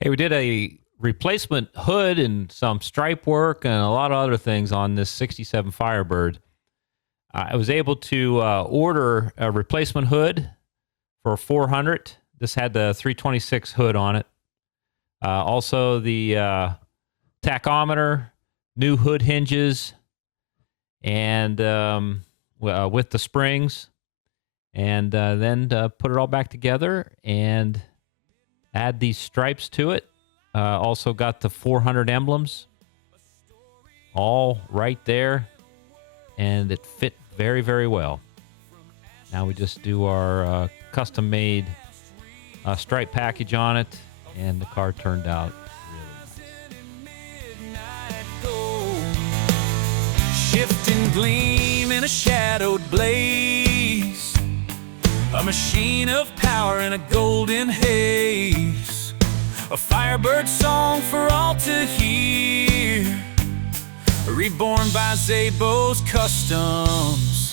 Hey, we did a replacement hood and some stripe work and a lot of other things on this 67 Firebird. I was able to order a replacement hood for 400. This had the 326 hood on it. Also the tachometer, new hood hinges, and with the springs, and then put it all back together and add these stripes to it. Also got the 400 emblems all right there, and it fit very, very well. Now we just do our custom-made stripe package on it, and the car turned out really nice. Shifting gleam in a shadowed blaze, a machine of power in a golden haze, a Firebird song for all to hear, reborn by Zabo's customs.